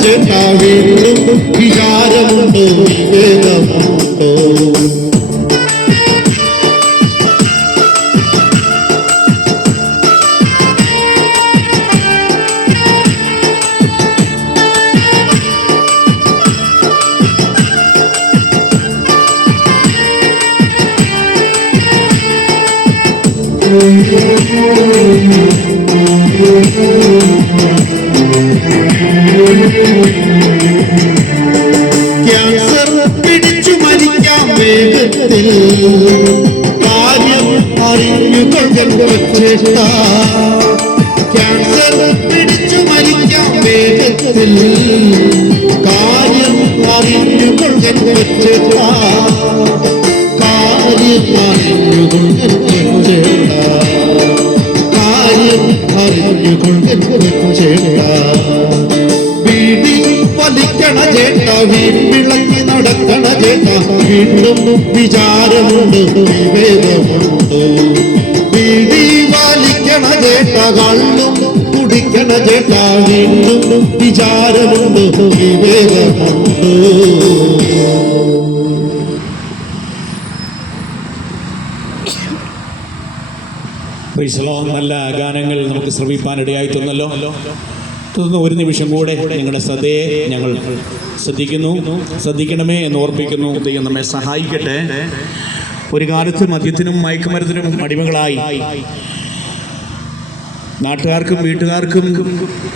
കുടിക്കണ ചേട്ട വീണ്ടും വിചാരമുണ്ടോ? വിവേകമുണ്ടോ? ചേട്ട വീട്ടിളക്കി നടക്കണ ചേട്ട വീണ്ടും വിചാരമുണ്ട് വിവേകമുണ്ട് വീടി വലിക്കണ ചേട്ട കള്ളും കുടിക്കണ ചേട്ടാ വീണ്ടും വിചാരമുണ്ട് വിവേകമുണ്ട് നല്ല ഗാനങ്ങൾ നമുക്ക് ശ്രമിപ്പാനിടയായി തന്നല്ലോ. തുടർന്ന് ഒരു നിമിഷം കൂടെ നിങ്ങളുടെ ശ്രദ്ധയെ ഞങ്ങൾ ശ്രദ്ധിക്കുന്നു. ശ്രദ്ധിക്കണമേ എന്ന് ഓർപ്പിക്കുന്നു. ദൈവം നമ്മെ സഹായിക്കട്ടെ. ഒരു കാലത്ത് മദ്യത്തിനും മയക്കുമരുന്നിനും അടിമകളായി. നാട്ടുകാർക്കും വീട്ടുകാർക്കും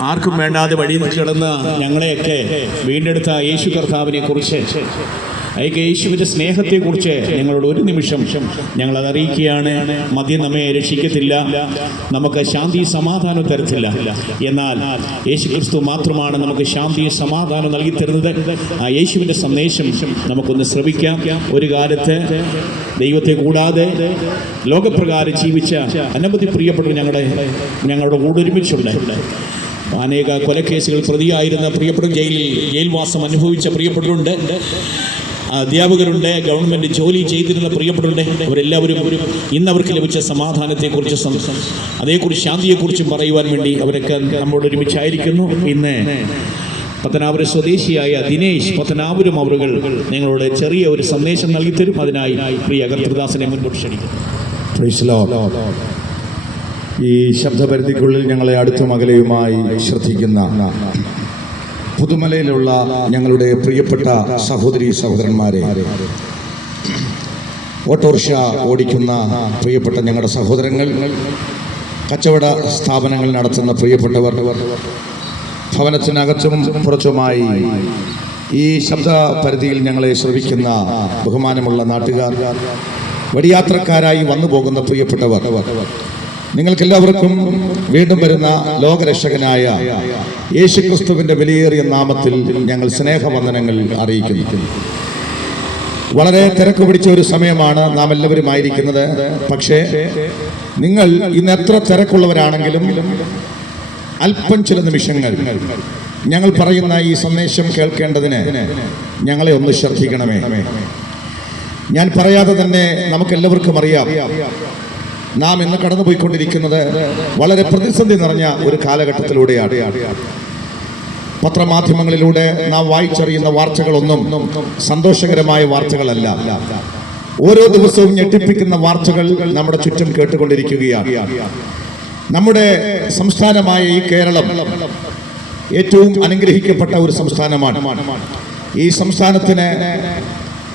ആർക്കും വേണ്ടാതെ വഴി കിടന്ന ഞങ്ങളെയൊക്കെ വീണ്ടെടുത്ത യേശു കർത്താവിനെ കുറിച്ച് അയക്ക് യേശുവിന്റെ സ്നേഹത്തെക്കുറിച്ച് ഞങ്ങളോട് ഒരു നിമിഷം ഞങ്ങൾ അത് അറിയിക്കുകയാണ്. മദ്യം നമ്മെ രക്ഷിക്കത്തില്ല. നമുക്ക് ശാന്തി സമാധാനം തരത്തില്ല. എന്നാൽ യേശു ക്രിസ്തു മാത്രമാണ് നമുക്ക് ശാന്തി സമാധാനം നൽകി തരുന്നത്. ആ യേശുവിന്റെ സന്ദേശം നമുക്കൊന്ന് ശ്രമിക്കാം ഒരു കാലത്ത് ദൈവത്തെ കൂടാതെ ലോകപ്രകാരം ജീവിച്ച അനവധി പ്രിയപ്പെട്ട ഞങ്ങളുടെ ഞങ്ങളുടെ കൂടെ ഒരുമിച്ചുണ്ട്. അനേക കൊലക്കേസുകൾ പ്രതിയായിരുന്ന പ്രിയപ്പെടും ജയിലിൽ ജയിൽവാസം അനുഭവിച്ച പ്രിയപ്പെട്ടവരുണ്ട്. അധ്യാപകരുണ്ട് ഗവൺമെന്റ് ജോലി ചെയ്തിരുന്ന പ്രിയപ്പെട്ടവരുണ്ട് അവരെല്ലാവരും ഇന്ന് അവർക്ക് ലഭിച്ച സമാധാനത്തെക്കുറിച്ച് കുറിച്ച് അതേക്കുറിച്ച് ശാന്തിയെക്കുറിച്ചും പറയുവാൻ വേണ്ടി അവരൊക്കെ നമ്മോട് ഒരുമിച്ചായിരിക്കുന്നു. ഇന്ന് പത്തനാപുരം സ്വദേശിയായ ദിനേശ് പത്തനാപുരം അവറുകൾ നിങ്ങളോട് ചെറിയ ഒരു സന്ദേശം നൽകിത്തരും. അതിനായി പ്രിയ കർത്തൃദാസനെ മുൻപോട്ട് ക്ഷണിക്കുന്നു. ഈ ശബ്ദപരിധിക്കുള്ളിൽ ഞങ്ങളെ അടുത്തും അകലെയുമായി ശ്രദ്ധിക്കുന്ന പുതുമലയിലുള്ള ഞങ്ങളുടെ പ്രിയപ്പെട്ട സഹോദരി സഹോദരന്മാരെ ഓട്ടോറിക്ഷ ഓടിക്കുന്ന പ്രിയപ്പെട്ട ഞങ്ങളുടെ സഹോദരങ്ങൾ കച്ചവട സ്ഥാപനങ്ങൾ നടത്തുന്ന പ്രിയപ്പെട്ടവർ ഭവനത്തിനകത്തും പുറത്തുമായി ഈ ശബ്ദ പരിധിയിൽ ഞങ്ങളെ ശ്രവിക്കുന്ന ബഹുമാനമുള്ള നാട്ടുകാർ വടിയാത്രക്കാരായി വന്നു പോകുന്ന പ്രിയപ്പെട്ടവർ നിങ്ങൾക്കെല്ലാവർക്കും വീണ്ടും വരുന്ന ലോകരക്ഷകനായ യേശുക്രിസ്തുവിന്റെ വിലയേറിയ നാമത്തിൽ ഞങ്ങൾ സ്നേഹവന്ദനങ്ങൾ അറിയിക്കുന്നു. വളരെ തിരക്ക് പിടിച്ച ഒരു സമയമാണ് നാം എല്ലാവരും ആയിരിക്കുന്നത്. പക്ഷേ നിങ്ങൾ ഇന്ന് എത്ര തിരക്കുള്ളവരാണെങ്കിലും അല്പം ചില നിമിഷങ്ങൾ ഞങ്ങൾ പറയുന്ന ഈ സന്ദേശം കേൾക്കേണ്ടതിന് ഞങ്ങളെ ഒന്ന് ശ്രദ്ധിക്കണമേ. ഞാൻ പറയാതെ തന്നെ നമുക്കെല്ലാവർക്കും അറിയാം നാം ഇന്ന് കടന്നുപോയിക്കൊണ്ടിരിക്കുന്നത് വളരെ പ്രതിസന്ധി നിറഞ്ഞ ഒരു കാലഘട്ടത്തിലൂടെയാണ്. പത്രമാധ്യമങ്ങളിലൂടെ നാം വായിച്ചറിയുന്ന വാർത്തകളൊന്നും സന്തോഷകരമായ വാർത്തകളല്ല. ഓരോ ദിവസവും ഞെട്ടിപ്പിക്കുന്ന വാർത്തകൾ നമ്മുടെ ചുറ്റും കേട്ടുകൊണ്ടിരിക്കുകയാണ്. നമ്മുടെ സംസ്ഥാനമായ ഈ കേരളം ഏറ്റവും അനുഗ്രഹിക്കപ്പെട്ട ഒരു സംസ്ഥാനമാണ്. ഈ സംസ്ഥാനത്തിന്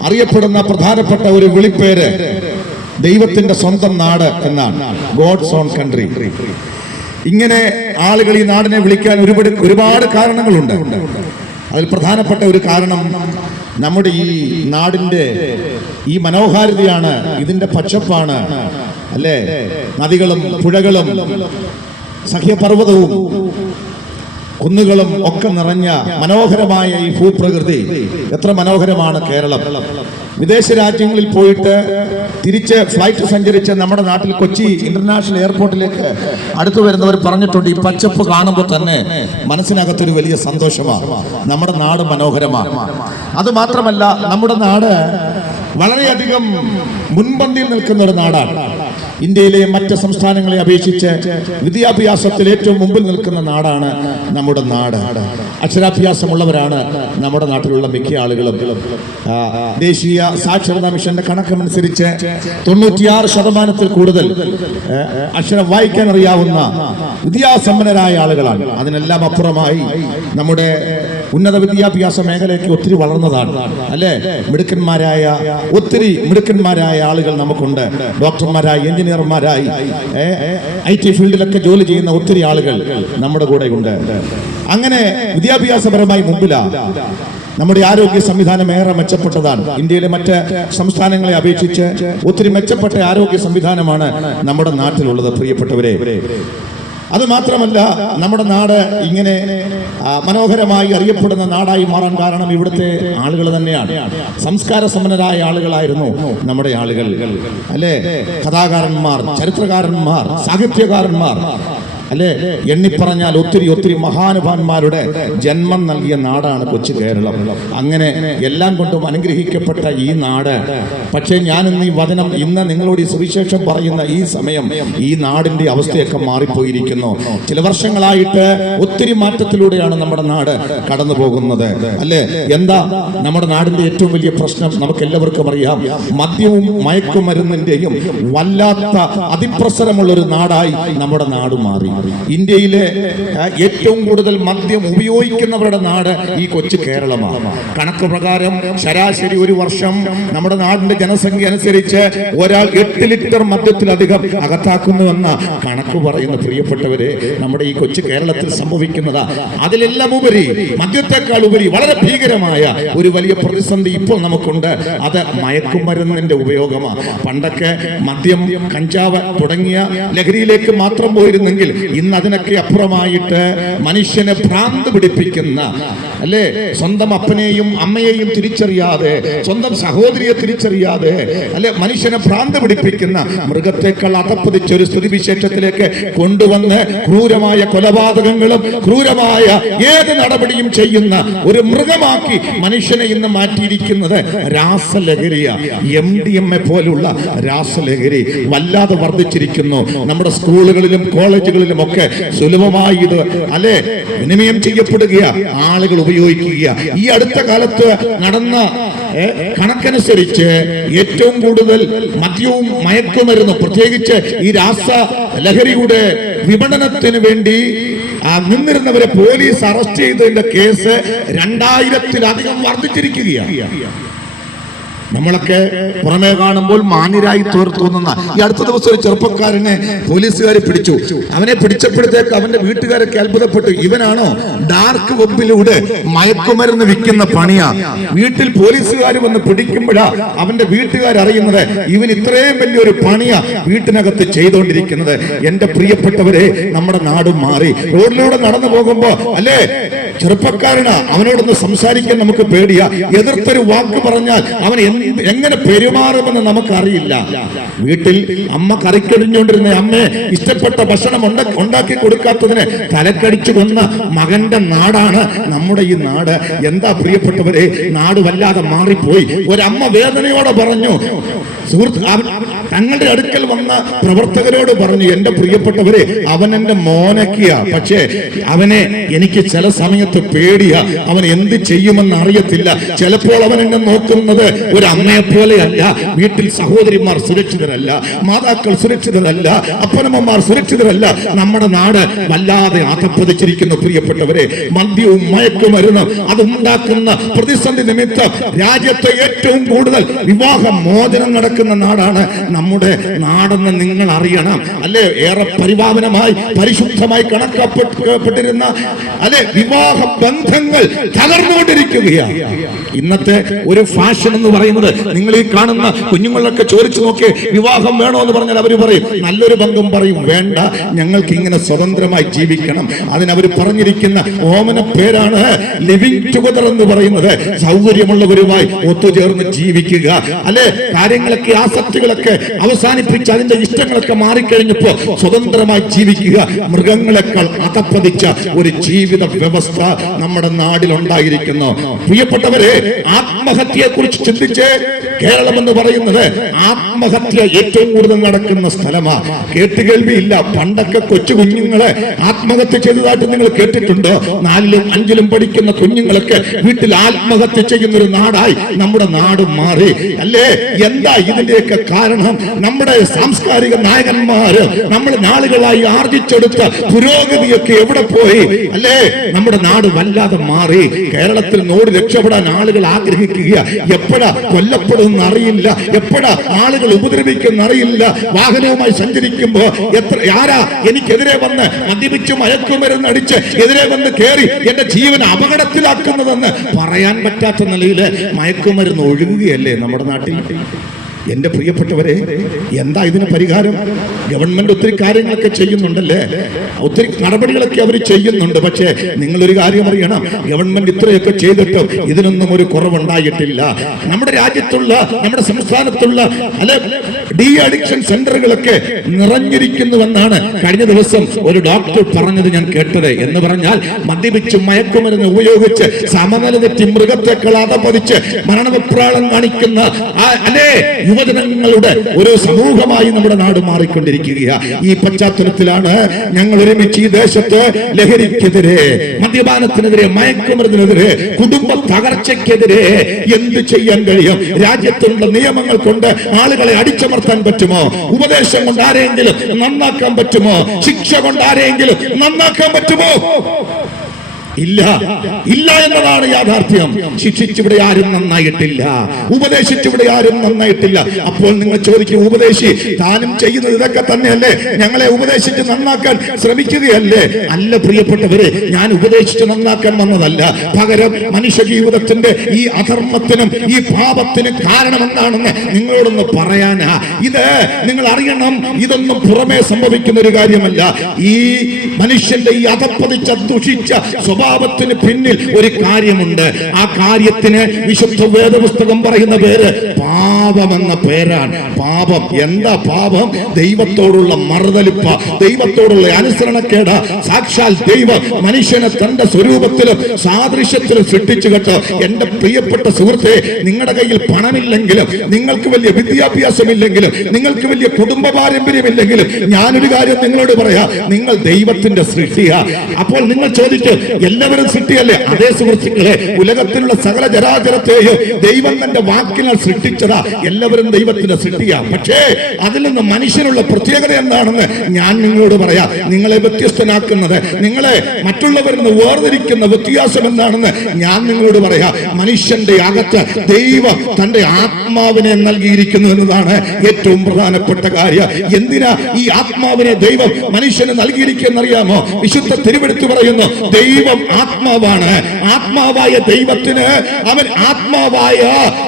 അറിയപ്പെടുന്ന പ്രധാനപ്പെട്ട ഒരു വിളിപ്പേര് ദൈവത്തിന്റെ സ്വന്തം നാട് എന്നാണ്. ഗോഡ്സ് ഓൺ കൺട്രി ഇങ്ങനെ ആളുകൾ ഈ നാടിനെ വിളിക്കാൻ ഒരുപാട് ഒരുപാട് കാരണങ്ങളുണ്ട്. അതിൽ പ്രധാനപ്പെട്ട ഒരു കാരണം നമ്മുടെ ഈ നാടിന്റെ ഈ മനോഹാരിതയാണ് ഇതിന്റെ പച്ചപ്പാണ് അല്ലേ? നദികളും പുഴകളും സഹ്യപർവതവും കുന്നുകളും ഒക്കെ നിറഞ്ഞ മനോഹരമായ ഈ ഭൂപ്രകൃതി. എത്ര മനോഹരമാണ് കേരളം. വിദേശ രാജ്യങ്ങളിൽ പോയിട്ട് തിരിച്ച് ഫ്ലൈറ്റ് സഞ്ചരിച്ച് നമ്മുടെ നാട്ടിൽ കൊച്ചി ഇന്റർനാഷണൽ എയർപോർട്ടിലേക്ക് അടുത്തു വരുന്നവർ പറഞ്ഞിട്ടുണ്ട് ഈ പച്ചപ്പ് കാണുമ്പോൾ തന്നെ മനസ്സിനകത്തൊരു വലിയ സന്തോഷമാണ് നമ്മുടെ നാട് മനോഹരമാണ് അത് മാത്രമല്ല നമ്മുടെ നാട് വളരെയധികം മുൻപന്തിയിൽ നിൽക്കുന്ന ഒരു നാടാണ്. ഇന്ത്യയിലെ മറ്റ് സംസ്ഥാനങ്ങളെ അപേക്ഷിച്ച് വിദ്യാഭ്യാസത്തിൽ ഏറ്റവും മുമ്പിൽ നിൽക്കുന്ന നാടാണ് നമ്മുടെ നാട്. അക്ഷരാഭ്യാസമുള്ളവരാണ് നമ്മുടെ നാട്ടിലുള്ള മിക്ക ആളുകളും. ദേശീയ സാക്ഷരതാ മിഷന്റെ കണക്കനുസരിച്ച് തൊണ്ണൂറ്റിയാറ് ശതമാനത്തിൽ കൂടുതൽ അക്ഷരം വായിക്കാൻ അറിയാവുന്ന വിദ്യാസമ്പന്നരായ ആളുകളാണ്. അതിനെല്ലാം അപ്പുറമായി നമ്മുടെ ഉന്നത വിദ്യാഭ്യാസ മേഖലയ്ക്ക് ഒത്തിരി വളർന്നതാണ്. അല്ലേ? മിടുക്കന്മാരായ ഒത്തിരി മിടുക്കന്മാരായ ആളുകൾ നമുക്കുണ്ട്. ഡോക്ടർമാരായി എഞ്ചിനീയർമാരായി ഐ ടി ഫീൽഡിലൊക്കെ ജോലി ചെയ്യുന്ന ഒത്തിരി ആളുകൾ നമ്മുടെ കൂടെ ഉണ്ട്. അങ്ങനെ വിദ്യാഭ്യാസപരമായി മുമ്പിലാണ് നമ്മുടെ ആരോഗ്യ സംവിധാനം ഏറെ മെച്ചപ്പെട്ടതാണ്. ഇന്ത്യയിലെ മറ്റ് സംസ്ഥാനങ്ങളെ അപേക്ഷിച്ച് ഒത്തിരി മെച്ചപ്പെട്ട ആരോഗ്യ സംവിധാനമാണ് നമ്മുടെ നാട്ടിലുള്ളത് പ്രിയപ്പെട്ടവരെ. അത് മാത്രമല്ല നമ്മുടെ നാട് ഇങ്ങനെ മനോഹരമായി അറിയപ്പെടുന്ന നാടായി മാറാൻ കാരണം ഇവിടുത്തെ ആളുകൾ തന്നെയാണ്. സംസ്കാര സമ്പന്നരായ ആളുകളായിരുന്നു നമ്മുടെ ആളുകൾ. അല്ലേ? കഥാകാരന്മാർ ചരിത്രകാരന്മാർ സാഹിത്യകാരന്മാർ. അല്ലേ? എണ്ണിപ്പറഞ്ഞാൽ ഒത്തിരി ഒത്തിരി മഹാനുഭാന്മാരുടെ ജന്മം നൽകിയ നാടാണ് കൊച്ചു കേരളം. അങ്ങനെ എല്ലാം കൊണ്ടും അനുഗ്രഹിക്കപ്പെട്ട ഈ നാട്. പക്ഷേ ഞാൻ ഇന്ന് ഈ വചനം ഇന്ന് നിങ്ങളോട് ഈ സുവിശേഷം പറയുന്ന ഈ സമയം ഈ നാടിന്റെ അവസ്ഥയൊക്കെ മാറിപ്പോയിരിക്കുന്നു. ചില വർഷങ്ങളായിട്ട് ഒത്തിരി മാറ്റത്തിലൂടെയാണ് നമ്മുടെ നാട് കടന്നു പോകുന്നത് അല്ലേ? എന്താ നമ്മുടെ നാടിന്റെ ഏറ്റവും വലിയ പ്രശ്നം നമുക്ക് എല്ലാവർക്കും അറിയാം. മദ്യവും മയക്കുമരുന്നിന്റെയും വല്ലാത്ത അതിപ്രസരമുള്ള ഒരു നാടായി നമ്മുടെ നാട് മാറി. ഇന്ത്യയിലെ ഏറ്റവും കൂടുതൽ മദ്യം ഉപയോഗിക്കുന്നവരുടെ നാട് ഈ കൊച്ചു കേരളമാണ്. കണക്ക് പ്രകാരം ശരാശരി ഒരു വർഷം നമ്മുടെ നാടിന്റെ ജനസംഖ്യ അനുസരിച്ച് ഒരാൾ എട്ട് ലിറ്റർ മദ്യത്തിലധികം അകത്താക്കുന്നുവെന്ന കണക്ക് പറയുന്ന പ്രിയപ്പെട്ടവരെ നമ്മുടെ ഈ കൊച്ചു കേരളത്തിൽ സംഭവിക്കുന്നതാ. അതിലെല്ലാം ഉപരി മദ്യത്തെക്കാൾ ഉപരി വളരെ ഭീകരമായ ഒരു വലിയ പ്രതിസന്ധി ഇപ്പോൾ നമുക്കുണ്ട്. അത് മയക്കുമരുന്നിന്റെ ഉപയോഗമാണ്. പണ്ടൊക്കെ മദ്യം കഞ്ചാവ് തുടങ്ങിയ ലഹരിയിലേക്ക് മാത്രം പോയിരുന്നെങ്കിൽ ഇന്ന് അതിനൊക്കെ അപ്പുറമായിട്ട് മനുഷ്യനെ ഭ്രാന്ത് പിടിപ്പിക്കുന്ന അല്ലേ? സ്വന്തം അപ്പനെയും അമ്മയെയും തിരിച്ചറിയാതെ സ്വന്തം സഹോദരിയെ തിരിച്ചറിയാതെ അല്ലെ? മനുഷ്യനെ ഭ്രാന്ത് പിടിപ്പിക്കുന്ന മൃഗത്തെക്കാൾ അതപ്പതിച്ച ഒരു സ്ഥിതിവിശേഷത്തിലേക്ക് കൊണ്ടുവന്ന് ക്രൂരമായ കൊലപാതകങ്ങളും ക്രൂരമായ ഏത് നടപടിയും ചെയ്യുന്ന ഒരു മൃഗമാക്കി മനുഷ്യനെ ഇന്ന് മാറ്റിയിരിക്കുന്നത് രാസലഹരിയ. എം ഡി എം എ പോലുള്ള രാസലഹരി വല്ലാതെ വർദ്ധിച്ചിരിക്കുന്നു. നമ്മുടെ സ്കൂളുകളിലും കോളേജുകളിലും ഒക്കെ സുലഭമായി ഇത് അല്ലെ? വിനിമയം ചെയ്യപ്പെടുക ആളുകൾ ഉപയോഗിക്കുക. ഈ അടുത്ത കാലത്ത് നടന്ന കണക്കനുസരിച്ച് ഏറ്റവും കൂടുതൽ മദ്യവും മയക്കുമരുന്ന് പ്രത്യേകിച്ച് ഈ രാസ ലഹരിയുടെ വിപണനത്തിന് വേണ്ടി നിന്നിരുന്നവരെ പോലീസ് അറസ്റ്റ് ചെയ്തതിന്റെ കേസ് രണ്ടായിരത്തിലധികം വർദ്ധിച്ചിരിക്കുകയാണ്. നമ്മളൊക്കെ പുറമേ കാണുമ്പോൾ മാന്യരായി തോന്നുന്ന ഈ അടുത്ത ദിവസം ഒരു ചെറുപ്പക്കാരനെ പോലീസുകാർ പിടിച്ചു. അവനെ പിടിച്ചപ്പോഴത്തേക്ക് അവന്റെ വീട്ടുകാരൊക്കെ അത്ഭുതപ്പെട്ടു. ഇവനാണോ ഡാർക്ക് വെബിലൂടെ മയക്കുമരുന്ന് വിൽക്കുന്ന പണിയാ? വീട്ടിൽ പോലീസുകാർ വന്ന് പിടിക്കുമ്പോഴാ അവന്റെ വീട്ടുകാർ അറിയുന്നത് ഇവൻ ഇത്രയും വലിയൊരു പണിയാ വീട്ടിനകത്ത് ചെയ്തുകൊണ്ടിരിക്കുന്നത് എന്റെ പ്രിയപ്പെട്ടവരെ നമ്മുടെ നാട് മാറി. റോഡിലൂടെ നടന്നു പോകുമ്പോ അല്ലേ? ചെറുപ്പക്കാരനാ അവനോടൊന്ന് സംസാരിക്കാൻ നമുക്ക് പേടിയാ. എതിർത്തൊരു വാക്ക് പറഞ്ഞാൽ അവൻ എങ്ങനെ പെരുമാറുമെന്ന് നമുക്കറിയില്ല. വീട്ടിൽ അമ്മ കറിക്കടിഞ്ഞുകൊണ്ടിരുന്ന അമ്മയെ ഇഷ്ടപ്പെട്ട ഭക്ഷണം ഉണ്ട- ഉണ്ടാക്കി കൊടുക്കാത്തതിന് തലക്കടിച്ചു കൊന്ന മകന്റെ നാടാണ് നമ്മുടെ ഈ നാട്. എന്താ പ്രിയപ്പെട്ടവരെ നാട് വല്ലാതെ മാറിപ്പോയി. ഒരമ്മ വേദനയോടെ പറഞ്ഞു സുഹൃത്ത് തങ്ങളുടെ അടുക്കൽ വന്ന പ്രവർത്തകരോട് പറഞ്ഞു എന്റെ പ്രിയപ്പെട്ടവരെ അവൻ എന്റെ മോനക്കിയ. പക്ഷേ അവനെ എനിക്ക് ചില സമയത്ത് പേടിയ. അവൻ എന്ത് ചെയ്യുമെന്ന് അറിയത്തില്ല. ചിലപ്പോൾ അവൻ എന്നെ നോക്കുന്നത് ഒരു അമ്മയെ പോലെയല്ല വീട്ടിൽ സഹോദരിമാർ സുരക്ഷിതരല്ല. മാതാക്കൾ സുരക്ഷിതരല്ല. അപ്പനമ്മമാർ സുരക്ഷിതരല്ല. നമ്മുടെ നാട് വല്ലാതെ ആകപ്പതിച്ചിരിക്കുന്നു പ്രിയപ്പെട്ടവരെ. മദ്യവും മയക്കുമരുന്നും അതുണ്ടാക്കുന്ന പ്രതിസന്ധി നിമിത്തം രാജ്യത്തെ ഏറ്റവും കൂടുതൽ വിവാഹ മോചനം നടക്കുന്ന നാടാണ് നമ്മുടെ നാടെന്ന് നിങ്ങൾ അറിയണം അല്ലെ? ഏറെ പരിപാവനമായി പരിശുദ്ധമായി കണക്കാക്കപ്പെട്ടിരുന്ന അല്ലെ? വിവാഹ ബന്ധങ്ങൾ തകർന്നുകൊണ്ടിരിക്കുകയാണ്. ഇന്നത്തെ ഒരു ഫാഷൻ എന്ന് പറയുന്നത് നിങ്ങൾ ഈ കാണുന്ന കുഞ്ഞുങ്ങളൊക്കെ ചോദിച്ചു നോക്കി വിവാഹം വേണോ? എന്ന് പറഞ്ഞാൽ അവർ പറയും. നല്ലൊരു ബന്ധം പറയും. വേണ്ട. ഞങ്ങൾക്ക് ഇങ്ങനെ സ്വതന്ത്രമായി ജീവിക്കണം. അതിനവർ പറഞ്ഞിരിക്കുന്ന ഓമന പേരാണ് ലിവിങ് ടുഗദർ എന്ന് പറയുന്നത്. സൗകര്യമുള്ളവരുമായി ഒത്തുചേർന്ന് ജീവിക്കുക. അല്ലെ? കാര്യങ്ങളൊക്കെ ആസക്തികളൊക്കെ അവസാനിപ്പിച്ച് അതിന്റെ ഇഷ്ടങ്ങളൊക്കെ മാറിക്കഴിഞ്ഞപ്പോ സ്വതന്ത്രമായി ജീവിക്കുക. മൃഗങ്ങളെക്കാൾ അതപ്പതിച്ച ഒരു ജീവിത വ്യവസ്ഥ നമ്മുടെ നാടിൽ ഉണ്ടായിരിക്കുന്നു പ്രിയപ്പെട്ടവരെ ആത്മഹത്യയെ കുറിച്ച് ചിന്തിച്ച് കേരളം എന്ന് പറയുന്നത് ആത്മഹത്യ ഏറ്റവും കൂടുതൽ നടക്കുന്ന സ്ഥലമാണ് കേട്ട് കേട്ടുകേൾവിയില്ല പണ്ടൊക്കെ കൊച്ചു കുഞ്ഞുങ്ങളെ ആത്മഹത്യ ചെയ്തതായിട്ട് നിങ്ങൾ കേട്ടിട്ടുണ്ടോ? നാലിലും അഞ്ചിലും പഠിക്കുന്ന കുഞ്ഞുങ്ങളൊക്കെ വീട്ടിൽ ആത്മഹത്യ ചെയ്യുന്ന ഒരു നാടായി നമ്മുടെ നാട് മാറി. അല്ലേ? എന്താ ഇതിന്റെയൊക്കെ കാരണം? നമ്മുടെ സാംസ്കാരിക നായകന്മാര് നമ്മൾ നാളുകളായി ആർജിച്ചെടുത്ത പുരോഗതിയൊക്കെ എവിടെ പോയി? അല്ലേ? നമ്മുടെ നാട് വല്ലാതെ മാറി. കേരളത്തിൽ നോട് രക്ഷപ്പെടാൻ ആളുകൾ ആഗ്രഹിക്കുക. എപ്പോഴാ കൊല്ലപ്പെടുമെന്ന് അറിയില്ല. എപ്പോഴാ ആളുകൾ ഉപദ്രവിക്കുന്ന അറിയില്ല. വാഹനവുമായി സഞ്ചരിക്കുമ്പോ എത്ര ആരാ എനിക്കെതിരെ വന്ന് മദ്യപിച്ച് മയക്കുമരുന്ന് അടിച്ച് എതിരെ വന്ന് കയറി എന്റെ ജീവൻ അപകടത്തിലാക്കുന്നതെന്ന് പറയാൻ പറ്റാത്ത നിലയിൽ മയക്കുമരുന്ന് ഒഴുകുകയല്ലേ നമ്മുടെ നാട്ടിൽ? എന്റെ പ്രിയപ്പെട്ടവരെ എന്താ ഇതിന് പരിഹാരം? ഗവൺമെന്റ് ഒത്തിരി കാര്യങ്ങളൊക്കെ ചെയ്യുന്നുണ്ടല്ലേ? ഒത്തിരി നടപടികളൊക്കെ അവർ ചെയ്യുന്നുണ്ട്. പക്ഷേ നിങ്ങളൊരു കാര്യം അറിയണം. ഗവൺമെന്റ് ഇത്രയൊക്കെ ചെയ്തിട്ടും ഇതിനൊന്നും ഒരു കുറവുണ്ടായിട്ടില്ല. നമ്മുടെ രാജ്യത്തുള്ള നമ്മുടെ സംസ്ഥാനത്തുള്ള അല്ലെ ഡി അഡിക്ഷൻ സെന്ററുകളൊക്കെ നിറഞ്ഞിരിക്കുന്നുവെന്നാണ് കഴിഞ്ഞ ദിവസം ഒരു ഡോക്ടർ പറഞ്ഞത് ഞാൻ കേട്ടത് എന്ന് പറഞ്ഞാൽ മദ്യപിച്ച് മയക്കുമരുന്ന് ഉപയോഗിച്ച് സമനില തെറ്റി മൃഗത്തെക്കാൾ അതപതിച്ച് മരണവിപ്രാളം കാണിക്കുന്ന അല്ലേ യുവജനങ്ങളുടെ ഒരു സമൂഹമായി നമ്മുടെ നാട് മാറിക്കൊണ്ടിരിക്കുക ഈ പശ്ചാത്തലത്തിലാണ് ഞങ്ങൾ ഒരുമിച്ച് ഈ ദേശത്ത് ലഹരിക്കെതിരെ മദ്യപാനത്തിനെതിരെ മയക്കുമരുന്നിനെതിരെ കുടുംബ തകർച്ചക്കെതിരെ എന്ത് ചെയ്യാൻ കഴിയും? രാജ്യത്തുള്ള നിയമങ്ങൾ കൊണ്ട് ആളുകളെ അടിച്ചമർത്താൻ പറ്റുമോ? ഉപദേശം കൊണ്ട് ആരെങ്കിലും നന്നാക്കാൻ പറ്റുമോ? ശിക്ഷ കൊണ്ട് ആരെങ്കിലും നന്നാക്കാൻ പറ്റുമോ? ഇല്ല. ഇല്ല എന്നതാണ് യാഥാർത്ഥ്യം. ശിക്ഷിച്ചിവിടെ ആരും നന്നായിട്ടില്ല. ഉപദേശിച്ചിവിടെ ആരും നന്നായിട്ടില്ല. അപ്പോൾ നിങ്ങൾ ചോദിക്കും ഉപദേശി താനും ചെയ്യുന്നത് ഇതൊക്കെ തന്നെയല്ലേ? ഞങ്ങളെ ഉപദേശിച്ച് നന്നാക്കാൻ ശ്രമിക്കുകയല്ലേ? അല്ല പ്രിയപ്പെട്ടവരെ ഞാൻ ഉപദേശിച്ച് നന്നാക്കാൻ വന്നതല്ല. പകരം മനുഷ്യ ജീവിതത്തിന്റെ ഈ അധർമ്മത്തിനും ഈ പാപത്തിനും കാരണം എന്താണെന്ന് നിങ്ങളോടൊന്ന് പറയാനാ. ഇത് നിങ്ങൾ അറിയണം ഇതൊന്നും പുറമേ സംഭവിക്കുന്ന ഒരു കാര്യമല്ല. ഈ മനുഷ്യന്റെ ഈ അധപ്പതിച്ച ദുഷിച്ച സ്വഭാവത്തിന് പിന്നിൽ ഒരു കാര്യമുണ്ട്. ആ കാര്യത്തിന് വിശുദ്ധ വേദപുസ്തകം പറയുന്ന പേര് പാപം എന്ന പേരാണ് പാപം. എന്താ പാപം? ദൈവത്തോടുള്ള മറുതലിപ്പ ദൈവത്തോടുള്ള അനുസരണക്കേട്. സാക്ഷാൽ ദൈവം മനുഷ്യനെ തന്റെ സ്വരൂപത്തിലും സാദൃശ്യത്തിലും സൃഷ്ടിച്ചു കേട്ടോ. എന്റെ പ്രിയപ്പെട്ട സുഹൃത്തെ നിങ്ങളുടെ കയ്യിൽ പണമില്ലെങ്കിലും നിങ്ങൾക്ക് വലിയ വിദ്യാഭ്യാസമില്ലെങ്കിലും നിങ്ങൾക്ക് വലിയ കുടുംബ പാരമ്പര്യമില്ലെങ്കിലും ഞാനൊരു കാര്യം നിങ്ങളോട് പറയാ. നിങ്ങൾ ദൈവത്തിന്റെ സൃഷ്ടിയാ. അപ്പോൾ നിങ്ങൾ ചോദിച്ചു എല്ലാവരും സൃഷ്ടിയല്ലേ? അതേ സുഹൃത്തുക്കളെ ഉലകത്തിലുള്ള സകല ജരാചരത്തെയും ദൈവം തന്റെ വാക്കിനാൽ സൃഷ്ടിച്ചതാ എല്ലാവരും ദൈവത്തിന്റെ സൃഷ്ടിയാ. പക്ഷേ അതിൽ നിന്ന് മനുഷ്യനുള്ള പ്രത്യേകത എന്താണെന്ന് ഞാൻ നിങ്ങളോട് പറയാ. നിങ്ങളെ വ്യത്യസ്തനാക്കുന്നത് നിങ്ങളെ മറ്റുള്ളവരിൽ നിന്ന് വേർതിരിക്കുന്ന വ്യത്യാസം എന്താണെന്ന് ഞാൻ നിങ്ങളോട് പറയാ. മനുഷ്യന്റെ അകത്ത് ദൈവം തന്റെ ആത്മാവിനെ നൽകിയിരിക്കുന്നു എന്നതാണ് ഏറ്റവും പ്രധാനപ്പെട്ട കാര്യം. എന്തിനാ ഈ ആത്മാവിനെ ദൈവം മനുഷ്യന് നൽകിയിരിക്കുന്നറിയാമോ? വിശുദ്ധ തിരുവെടുത്ത് പറയുന്നു ദൈവം ആത്മാവാണ്. ആത്മാവായ ദൈവത്തിന് അവൻ ആത്മാവായ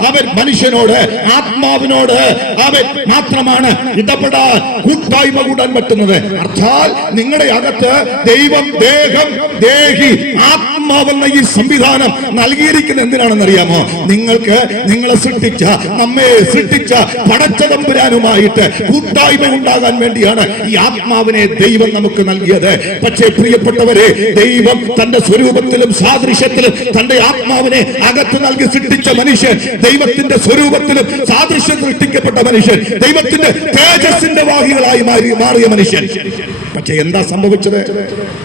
അവൻ മനുഷ്യനോട് ആത്മാവിനോട് അവൻ മാത്രമാണ് ഇടപെടാൻ കൂട്ടായ്മ കൂടാൻ പറ്റുന്നത്. അർത്ഥാൽ നിങ്ങളുടെ അകത്ത് ദൈവം ദേഹം ദേഹി ആത്മാവെന്ന ഈ സംവിധാനം നൽകിയിരിക്കുന്നത് എന്തിനാണെന്ന് അറിയാമോ നിങ്ങൾക്ക് നിങ്ങളെ സൃഷ്ടിച്ച നമ്മെ സൃഷ്ടിച്ച പടച്ചതമ്പുരാനുമായിട്ട് കൂട്ടായ്മ ഉണ്ടാകാൻ വേണ്ടിയാണ് ഈ ആത്മാവിനെ ദൈവം നമുക്ക് നൽകിയത്. പക്ഷേ പ്രിയപ്പെട്ടവരെ ദൈവം തന്റെ സ്വരൂപത്തിലും സാദൃശ്യത്തിലും തന്റെ ആത്മാവിനെ അകത്ത് നൽകി സൃഷ്ടിച്ച മനുഷ്യൻ ദൈവത്തിന്റെ സ്വരൂപത്തിലും സാദൃശ്യം സൃഷ്ടിക്കപ്പെട്ട മനുഷ്യൻ ദൈവത്തിന്റെ തേജസ്സിന്റെ വാഹികളായി മാറി മാറിയ മനുഷ്യൻ. പക്ഷെ എന്താ സംഭവിച്ചത്?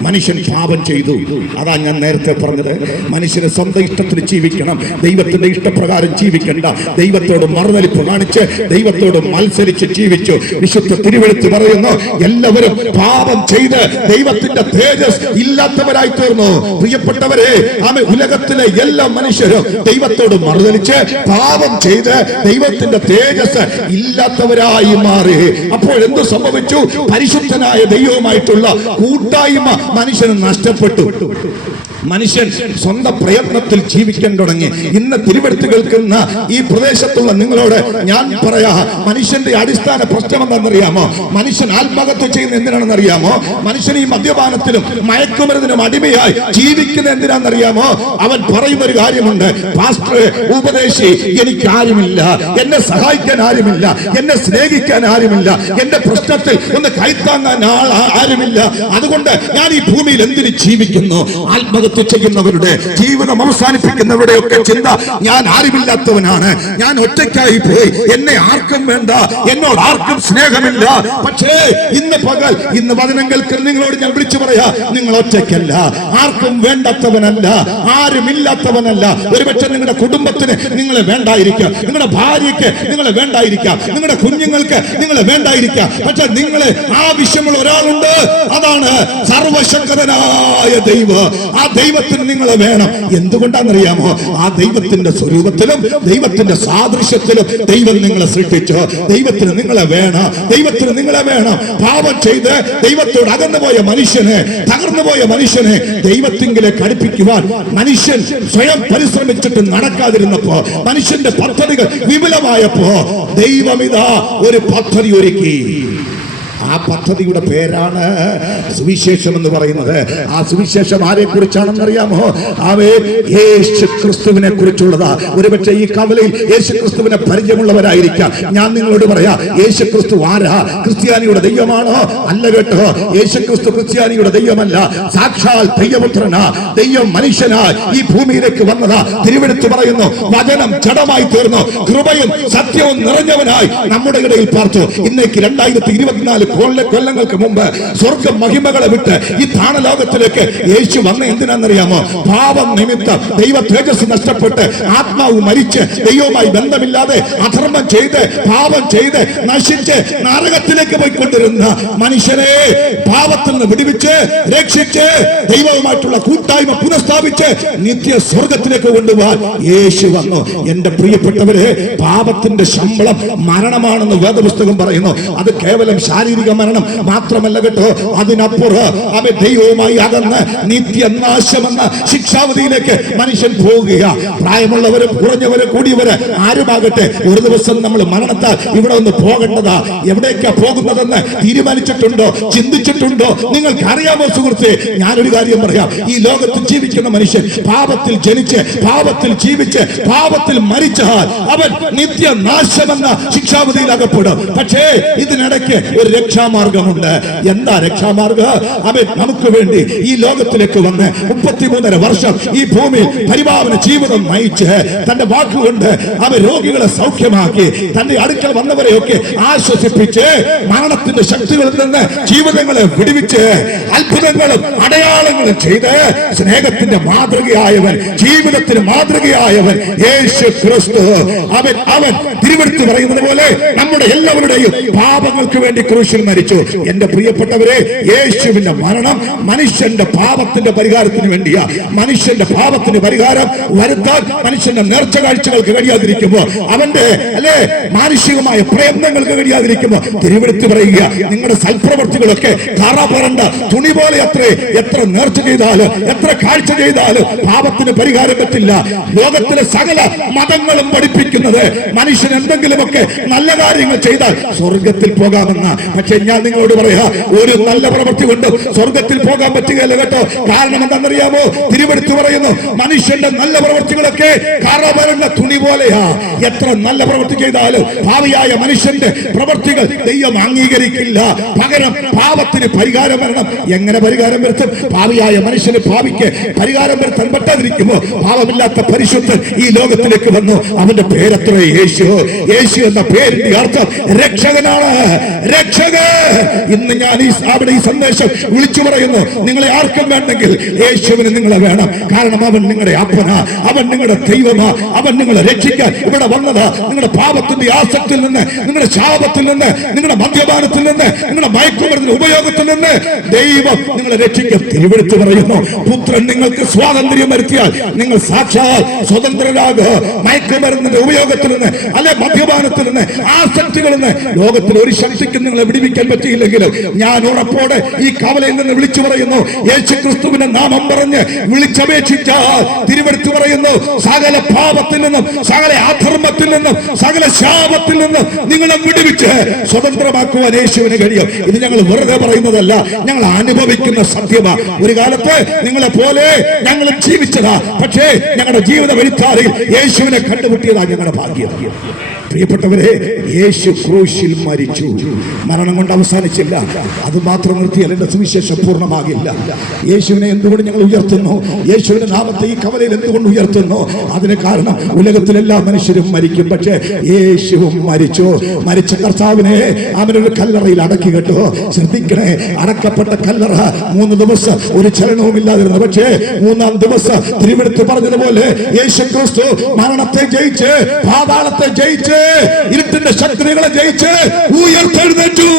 മനുഷ്യൻ പാപം ചെയ്തു. അതാ ഞാൻ നേരത്തെ പറഞ്ഞത്. മനുഷ്യന് സ്വന്തം ഇഷ്ടത്തിന് ജീവിക്കണം. ദൈവത്തിന്റെ ഇഷ്ടപ്രകാരം ജീവിക്കണ്ട. ദൈവത്തോട് മറുതലിപ്പ് കാണിച്ച് ദൈവത്തോട് മത്സരിച്ച് ജീവിച്ചു. വിശുദ്ധ തിരുവെടുത്ത് പറയുന്നു എല്ലാവരും പാപം ചെയ്ത് ദൈവത്തിന്റെ തേജസ് ഇല്ലാത്തവരായി തീർന്നു. പ്രിയപ്പെട്ടവരെ ആമെ ഉലകത്തിലെ എല്ലാ മനുഷ്യരും ദൈവത്തോട് മറുതലിച്ച് പാപം ചെയ്ത് ദൈവത്തിന്റെ തേജസ് ഇല്ലാത്തവരായി മാറി. അപ്പോൾ എന്ത് സംഭവിച്ചു? പരിശുദ്ധനായ ദൈവവുമായിട്ടുള്ള കൂട്ടായ്മ മനുഷ്യന് നഷ്ടപ്പെട്ടു. മനുഷ്യൻ സ്വന്തം പ്രയത്നത്തിൽ ജീവിക്കാൻ തുടങ്ങി. ഇന്ന് തിരുവെടുത്ത് കേൾക്കുന്ന ഈ പ്രദേശത്തുള്ള നിങ്ങളോട് ഞാൻ പറയാ മനുഷ്യന്റെ അടിസ്ഥാന പ്രശ്നം എന്താണെന്നറിയാമോ? മനുഷ്യൻ ആത്മഹത്യ ചെയ്യുന്ന എന്തിനാണെന്ന് അറിയാമോ മനുഷ്യൻ ഈ മദ്യപാനത്തിലും മയക്കുമരുന്നിനും അടിമയായി ജീവിക്കുന്ന എന്തിനാണെന്നറിയാമോ? അവൻ പറയുന്ന ഒരു കാര്യമുണ്ട്. പാസ്റ്റർ ഉപദേശി എനിക്ക് ആരുമില്ല. എന്നെ സഹായിക്കാൻ ആരുമില്ല. എന്നെ സ്നേഹിക്കാൻ ആരുമില്ല. എന്റെ പ്രശ്നത്തിൽ ഒന്ന് കൈത്താങ്ങാൻ ആരുമില്ല. അതുകൊണ്ട് ഞാൻ ഈ ഭൂമിയിൽ എന്തിന് ജീവിക്കുന്നു? ആത്മഹത്യ ചെയ്യുന്നവരുടെ ജീവനം അവസാനിപ്പിക്കുന്നവരുടെ ഒക്കെ ചിന്ത ഞാൻ ആരുമില്ലാത്തവനാണ്. ഞാൻ ഒറ്റയ്ക്കായി പോയി. എന്നെ ആർക്കും വേണ്ട. എന്നോട് ആർക്കും സ്നേഹമില്ല. പക്ഷേ ഇന്ന് പകൽ. ഇന്ന് വചനങ്ങൾക്ക് നിങ്ങളോട് ഞാൻ വിളിച്ചു പറയാ നിങ്ങൾ ഒറ്റയ്ക്കല്ല. ആർക്കും വേണ്ടാത്തവനല്ല ആരും ഇല്ലാത്തവനല്ല ഒരുപക്ഷെ നിങ്ങളുടെ കുടുംബത്തിന് നിങ്ങൾ വേണ്ടായിരിക്കാം നിങ്ങളുടെ ഭാര്യയ്ക്ക് നിങ്ങൾ വേണ്ടായിരിക്കാം നിങ്ങളുടെ കുഞ്ഞുങ്ങൾക്ക് നിങ്ങൾ വേണ്ടായിരിക്കാം. പക്ഷെ നിങ്ങൾ ആവശ്യമുള്ള ഒരാളുണ്ട്. അതാണ് സർവശക്തനായ ദൈവം. ആ ദൈവത്തിന് നിങ്ങൾ വേണം. എന്തുകൊണ്ടാണെന്നറിയാമോ? ആ ദൈവത്തിന്റെ സ്വരൂപത്തിലും ദൈവത്തിന്റെ സാദൃശ്യത്തിലും ദൈവം നിങ്ങളെ സൃഷ്ടിച്ചു. ദൈവത്തിന് നിങ്ങളെ വേണം. ദൈവത്തിന് നിങ്ങളെ വേണം. പാപം ചെയ്ത് ദൈവത്തോട് അകന്നുപോയ മനുഷ്യനെ തകർന്നുപോയ മനുഷ്യനെ ദൈവത്തിങ്കിലേക്ക് അടുപ്പിക്കുവാൻ മനുഷ്യൻ സ്വയം പരിശ്രമിച്ചിട്ട് നടക്കാതിരുന്നപ്പോ മനുഷ്യന്റെ പദ്ധതികൾ വിപുലമായപ്പോ ദൈവമിതാ ഒരു പദ്ധതി ഒരുക്കി. ആ പദ്ധതിയുടെ പേരാണ് സുവിശേഷം എന്ന് പറയുന്നത്. ആ സുവിശേഷം ആരെ കുറിച്ചാണെന്ന് അറിയാമോ യേശു ക്രിസ്തുവിനെ കുറിച്ചുള്ളതാ. ഒരുപക്ഷെ ഈ കവലയിൽ യേശു ക്രിസ്തുവിനെ പരിചയമുള്ളവരായിരിക്കാം. ഞാൻ നിങ്ങളോട് പറയാം യേശു ക്രിസ്തു ആരാ? ക്രിസ്ത്യാനിയുടെ ദൈവമാണോ? അല്ല കേട്ടോ. യേശു ക്രിസ്തു ക്രിസ്ത്യാനിയുടെ ദൈവമല്ല. സാക്ഷാൽ ദൈവപുത്രനാ. ദൈവം മനുഷ്യനാ. ഈ ഭൂമിയിലേക്ക് വന്നതാ. തിരുവെടുത്ത് പറയുന്നു വചനം ജഡമായി തീർന്നു. കൃപയും സത്യവും നിറഞ്ഞവനായി നമ്മുടെ ഇടയിൽ പാർത്തു. ഇന്നേക്ക് രണ്ടായിരത്തി ഇരുപത്തിനാല് കൊല്ലങ്ങൾക്ക് മുമ്പ് സ്വർഗ മഹിമകളെ വിട്ട് ഈ താണലോകത്തിലേക്ക് യേശു വന്ന എന്തിനാണെന്നറിയാമോ? പാപം നിമിത്തം ദൈവ തേജസ് നഷ്ടപ്പെട്ട് ആത്മാവ് മരിച്ച് ദൈവവുമായി ബന്ധമില്ലാതെ അധർമ്മം ചെയ്ത് പാപം ചെയ്ത് നശിച്ച് നരകത്തിലേക്ക് പോയിക്കൊണ്ടിരുന്ന മനുഷ്യനെ പാപത്തിൽ നിന്ന് വിടിവിച്ച് രക്ഷിച്ച് ദൈവവുമായിട്ടുള്ള കൂട്ടായ്മ പുനഃസ്ഥാപിച്ച് നിത്യ സ്വർഗത്തിലേക്ക് കൊണ്ടുപോകാൻ യേശു വന്നു. എന്റെ പ്രിയപ്പെട്ടവരെ പാപത്തിന്റെ ശമ്പളം മരണമാണെന്ന് വേദപുസ്തകം പറയുന്നു. അത് കേവലം ശാരീരിക മരണം മാത്രമല്ല കേട്ടോ. അതിനപ്പുറം അവൻ ദൈവവുമായി അകന്ന് നിത്യനാശമെന്ന ശിക്ഷാവധിയിലേക്ക് മനുഷ്യൻ പോവുക പ്രായമുള്ളവര് കുറഞ്ഞവര് കൂടിയവര് ആരുമാകട്ടെ ഒരു ദിവസം നമ്മൾ മരണത്താൽ ഇവിടെ ഒന്ന് പോകേണ്ടതാ. എവിടേക്കാ പോകുന്നതെന്ന് തീരുമാനിച്ചിട്ടുണ്ടോ? ചിന്തിച്ചിട്ടുണ്ടോ? നിങ്ങൾക്ക് അറിയാമോ സുഹൃത്തെ? ഞാനൊരു കാര്യം പറയാം. ഈ ലോകത്ത് ജീവിക്കുന്ന മനുഷ്യൻ പാപത്തിൽ ജനിച്ച് പാപത്തിൽ ജീവിച്ച് പാപത്തിൽ മരിച്ചാൽ അവൻ നിത്യനാശമെന്ന ശിക്ഷാവധിയിൽ അകപ്പെടും പക്ഷേ ഇതിനിടയ്ക്ക് ഒരു രക്ഷാമാർഗമുണ്ട്. എന്താ രക്ഷാമാർഗം? അവൻ നമുക്ക് വേണ്ടി ഈ ലോകത്തിലേക്ക് വന്ന് മുപ്പത്തിമൂന്നര വർഷം ഈ ഭൂമിയിൽ പരിപാവന ജീവിതം നയിച്ച് തന്റെ വാക്കുകൊണ്ട് അവൻ രോഗികളെ സൗഖ്യമാക്കി തന്റെ അടുക്കൽ വന്നവരെയൊക്കെ ആശ്വസിപ്പിച്ച് മരണത്തിന്റെ ശക്തികളിൽ നിന്ന് ജീവിതങ്ങളെ വിടുവിച്ച് അത്ഭുതങ്ങളും അടയാളങ്ങളും ചെയ്ത് സ്നേഹത്തിന്റെ മാതൃകയായവൻ ജീവിതത്തിന് മാതൃകയായവൻ യേശു ക്രിസ്തു. അവൻ അവൻ തിരുവെടുത്ത് പറയുന്നത് പോലെ നമ്മുടെ എല്ലാവരുടെയും പാപങ്ങൾക്ക് വേണ്ടി ക്രൂശിൽ മരിച്ചു. എന്റെ പ്രിയപ്പെട്ടവരെ യേശുവിന്റെ മരണം മനുഷ്യന്റെ പാപത്തിന്റെ പരിഹാരത്തിന് വേണ്ടിയാ. മനുഷ്യന്റെ പാപത്തിന് പരിഹാരം വരുത്താൻ മനുഷ്യന്റെ നേർച്ച കാഴ്ചകൾക്ക് കഴിയാതിരിക്കുമ്പോ അവന്റെ അല്ലെ മാനുഷികമായ പ്രയത്നങ്ങൾക്ക് കഴിയാതിരിക്കുമ്പോ തിരുവെടുത്ത് പറയുക നിങ്ങളുടെ സൽപ്രവർത്തികളൊക്കെ കറ പറണ്ട തുണി പോലെ അത്രേ എത്ര നേർച്ച ചെയ്താലും എത്ര കാഴ്ച ചെയ്താലും പാപത്തിന് പരിഹാരം പറ്റില്ല. ലോകത്തിലെ സകല മതങ്ങളും പഠിപ്പിക്കുന്നത് മനുഷ്യൻ എന്തെങ്കിലുമൊക്കെ നല്ല കാര്യങ്ങൾ ചെയ്താൽ സ്വർഗത്തിൽ പോകാമെന്ന. പക്ഷെ ഞാൻ നിങ്ങളോട് പറയാ ഒരു നല്ല പ്രവൃത്തി കൊണ്ട് സ്വർഗത്തിൽ പോകാൻ പറ്റുകയല്ല കേട്ടോ. കാരണം എന്താണെന്നറിയാമോ? തിരുവെടുത്ത് പറയുന്നു മനുഷ്യന്റെ നല്ല പ്രവൃത്തികളൊക്കെ കറവരുള്ള തുണി പോലെയാ. എത്ര നല്ല പ്രവൃത്തി ചെയ്താലും ഭാവിയായ മനുഷ്യന്റെ പ്രവൃത്തികൾ ദൈവം അംഗീകരിക്കില്ല. പകരം പാപത്തിന് പരിഹാരം വരണം. എങ്ങനെ പരിഹാരം വരുത്തും? ഭാവിയായ മനുഷ്യന് ഭാവിക്ക് പരിഹാരം വരുത്താൻ പറ്റാതിരിക്കുമോ? പാപമില്ലാത്ത പരിശുദ്ധൻ ഈ ലോകത്തിലേക്ക് വന്നു. അവന്റെ പേരത്ര യേശു. യേശു എന്ന പേരിന്റെ അർത്ഥം രക്ഷകനാണ്. ഇന്ന് ഞാൻ ഈ അവിടെ ഈ സന്ദേശം വിളിച്ചു പറയുന്നു. നിങ്ങളെ ആർക്കും വേണ്ടെങ്കിൽ യേശുവിന് നിങ്ങളെ വേണം. കാരണം അവൻ നിങ്ങളുടെ അപ്പനാ അവൻ നിങ്ങളുടെ ദൈവമാ അവൻ നിങ്ങളെ രക്ഷിക്കാൻ ഇവിടെ വന്നതാ. നിങ്ങളുടെ പാപത്തിന്റെ ആസക്തിയിൽ നിന്ന് നിങ്ങളുടെ ശാപത്തിൽ നിന്ന് നിങ്ങളുടെ മദ്യപാനത്തിൽ നിന്ന് നിങ്ങളുടെ മയക്കുമരുന്നിന്റെ ഉപയോഗത്തിൽ നിന്ന് ദൈവം നിങ്ങളെ രക്ഷിക്കാൻ തിരുവെടുത്ത് പറയുന്നു. പുത്രൻ നിങ്ങൾക്ക് സ്വാതന്ത്ര്യം വരുത്തിയാൽ നിങ്ങൾ സാക്ഷാൽ സ്വതന്ത്രരാകുക. മയക്കുമരുന്നിന്റെ ഉപയോഗത്തിൽ നിന്ന് അല്ലെ മദ്യപാനത്തിൽ നിന്ന് ആസക്തികളിൽ നിന്ന് ലോകത്തിൽ ഒരു ശക്തിക്കും നിങ്ങളെ വിടിവിക്കാൻ പറ്റിയില്ലെങ്കിലും ഞാൻ ഉറപ്പോടെ ഈ കവലയിൽ നിന്ന് വിളിച്ചു പറയുന്നു. യേശു ക്രിസ്തുവിന്റെ നാമം പറഞ്ഞ് വിളിച്ചപേക്ഷിച്ചാൽ തിരുവെടുത്തു പറയുന്നു സകല പാപത്തിൽ നിന്നും സകല അധർമ്മത്തിൽ നിന്നും സകല ശാപത്തിൽ നിന്നും നിങ്ങളെ വിടുവിച്ച് സ്വതന്ത്രമാക്കുവാൻ യേശുവിന് കഴിയും. ഇത് ഞങ്ങൾ വെറുതെ പറയുന്നതല്ല ഞങ്ങൾ അനുഭവിക്കുന്ന സത്യമാ. ഒരു കാലത്ത് നിങ്ങളെ പോലെ ഞങ്ങൾ ജീവിച്ചതാ പക്ഷേ ഞങ്ങളുടെ ജീവിത വഴിത്താറിൽ യേശുവിനെ കണ്ടുമുട്ടിയതാ ഞങ്ങളുടെ ഭാഗ്യം. പ്രിയപ്പെട്ടവരെ യേശു ക്രൂശിൽ മരിച്ചു. മരണം കൊണ്ട് അവസാനിച്ചില്ല. അത് മാത്രം നിർത്തിയാൽ എന്റെ സുവിശേഷം പൂർണമാകില്ല. യേശുവിനെ എന്തുകൊണ്ട് ഞങ്ങൾ ഉയർത്തുന്നു? യേശുവിന്റെ നാമത്തെ ഈ കവലയിൽ എന്തുകൊണ്ട് ഉയർത്തുന്നു? അതിന് കാരണം ഉലകത്തിലെല്ലാ മനുഷ്യരും മരിക്കും. പക്ഷേ യേശുവും മരിച്ചു. മരിച്ച കർത്താവിനെ അവനൊരു കല്ലറയിൽ അടക്കി കേട്ടോ. ശ്രദ്ധിക്കണേ അടക്കപ്പെട്ട കല്ലറ മൂന്ന് ദിവസം ഒരു ചലനവും ഇല്ലാതിരുന്നു. പക്ഷേ മൂന്നാം ദിവസം തിരുവെടുത്ത് പറഞ്ഞതുപോലെ യേശു ക്രിസ്തു മരണത്തെ ജയിച്ച് പാതാളത്തെ ജയിച്ച് ഇരുട്ടിന്റെ ശക്തികളെ ജയിച്ച് ഉയർത്തെഴുന്നേറ്റു.